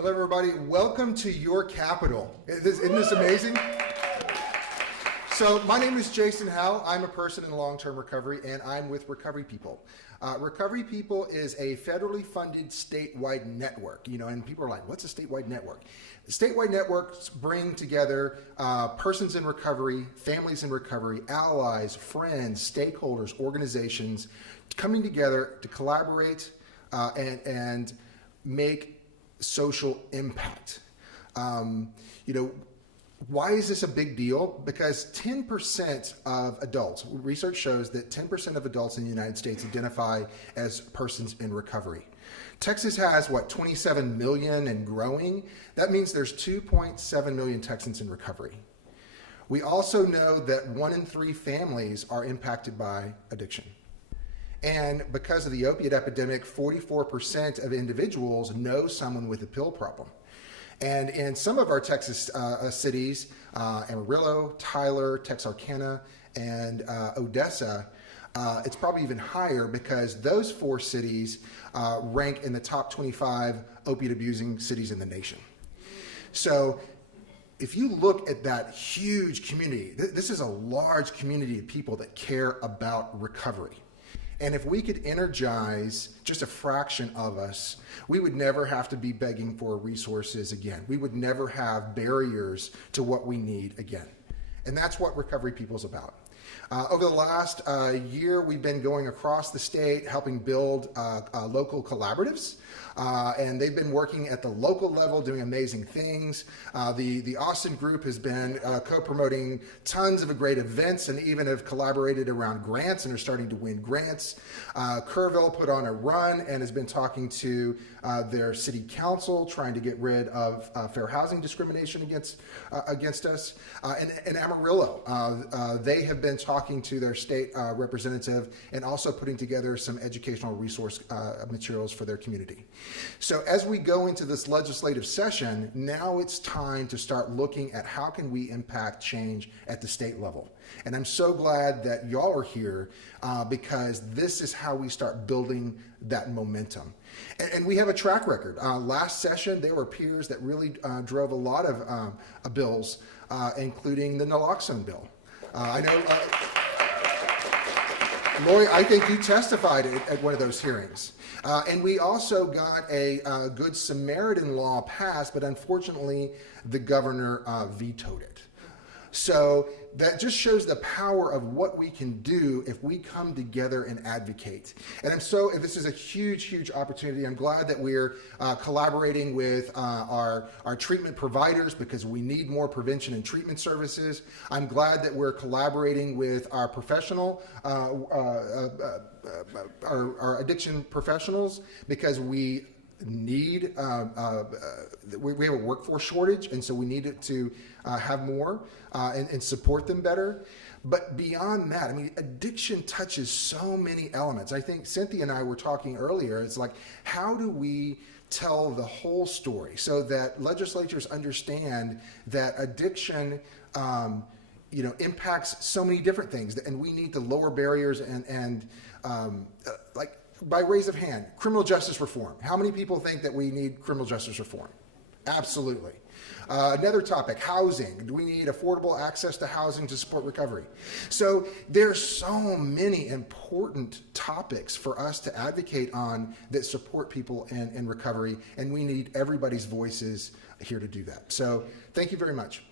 Hello, everybody. Welcome to your capital. Isn't this amazing? So my name is Jason Howell. I'm a person in long-term recovery, and I'm with RecoveryPeople. RecoveryPeople is a federally funded statewide network. And people are like, what's a statewide network? Statewide networks bring together persons in recovery, families in recovery, allies, friends, stakeholders, organizations, coming together to collaborate and make social impact. Why is this a big deal? Because 10% of adults, research shows that 10% of adults in the United States identify as persons in recovery. Texas has, 27 million and growing? That means there's 2.7 million Texans in recovery. We also know that 1 in 3 families are impacted by addiction. And because of the opiate epidemic, 44% of individuals know someone with a pill problem. And in some of our Texas cities, Amarillo, Tyler, Texarkana, and Odessa, it's probably even higher because those 4 cities rank in the top 25 opiate abusing cities in the nation. So if you look at that huge community, this is a large community of people that care about recovery. And if we could energize just a fraction of us, we would never have to be begging for resources again. We would never have barriers to what we need again. And that's what RecoveryPeople is about. Over the last year, we've been going across the state helping build local collaboratives. And they've been working at the local level doing amazing things. The Austin group has been co-promoting tons of great events and even have collaborated around grants and are starting to win grants. Kerrville put on a run and has been talking to their city council trying to get rid of fair housing discrimination against us. And Amarillo, they have been talking to their state representative and also putting together some educational resource materials for their community. So as we go into this legislative session, now it's time to start looking at how can we impact change at the state level. And I'm so glad that y'all are here because this is how we start building that momentum. And we have a track record. Last session, there were peers that really drove a lot of bills, including the naloxone bill. I know, Lori, I think you testified at one of those hearings. And we also got a Good Samaritan law passed, but unfortunately, the governor vetoed it. So that just shows the power of what we can do if we come together and advocate. And this is a huge, huge opportunity. I'm glad that we're collaborating with our treatment providers because we need more prevention and treatment services. I'm glad that we're collaborating with our professional, our addiction professionals because we need, we have a workforce shortage, and so we need to have more and support them better. But beyond that, I mean, addiction touches so many elements. I think Cynthia and I were talking earlier, it's like, how do we tell the whole story so that legislatures understand that addiction impacts so many different things, and we need to lower barriers and by raise of hand, criminal justice reform. How many people think that we need criminal justice reform? Absolutely. Another topic, housing. Do we need affordable access to housing to support recovery? So there's so many important topics for us to advocate on that support people in recovery, and we need everybody's voices here to do that. So thank you very much.